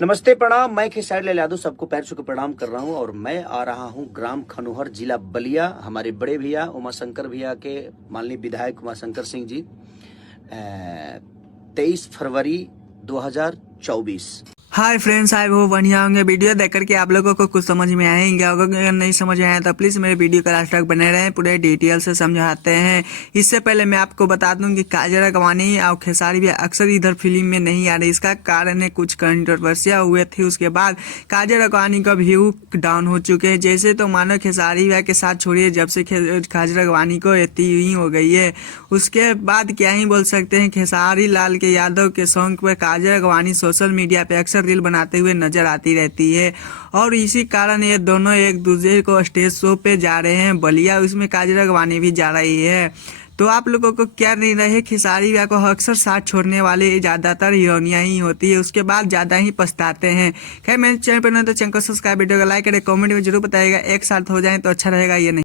नमस्ते प्रणाम। मैं खेसारी लाल यादव सबको पैर छू के प्रणाम कर रहा हूं और मैं आ रहा हूं ग्राम खनोहर जिला बलिया। हमारे बड़े भैया उमाशंकर भैया के माननीय विधायक उमाशंकर सिंह जी 23 फरवरी 2024। हाय फ्रेंड्स, आई वो बढ़िया होंगे। वीडियो देख करके आप लोगों को कुछ समझ में आएंगे। अगर नहीं समझ में आया तो प्लीज़ मेरे वीडियो का लास्ट तक बने रहें, पूरे डिटेल से समझाते हैं। इससे पहले मैं आपको बता दूं कि काजल राघवानी और खेसारी भी अक्सर इधर फिल्म में नहीं आ रही। इसका कारण है कुछ कंट्रोवर्सियाँ हुए थे, उसके बाद काजल राघवानी का व्यू डाउन हो चुके हैं। जैसे तो मानो खेसारी भैया के साथ छोड़िए, जब से काजल राघवानी को इतनी ही हो गई है। उसके बाद क्या ही बोल सकते हैं, खेसारी लाल के यादव के सॉन्ग पर काजल राघवानी सोशल मीडिया पे अक्सर रील बनाते हुए नजर आती रहती है और इसी कारण ये दोनों एक दूसरे को स्टेज शो पे जा रहे हैं बलिया। उसमें काजल राघवानी भी जा रही है। तो आप लोगों को क्या नहीं रहे, खेसारी भैया को अक्सर साथ छोड़ने वाले ज़्यादातर हीरोइनियाँ ही होती है, उसके बाद ज़्यादा ही पछताते हैं। खैर, मेरे चैनल पर नहीं तो चैनल को सब्सक्राइब, वीडियो को लाइक करें, कमेंट में जरूर बताइएगा। एक साथ हो जाए तो अच्छा रहेगा, ये नहीं।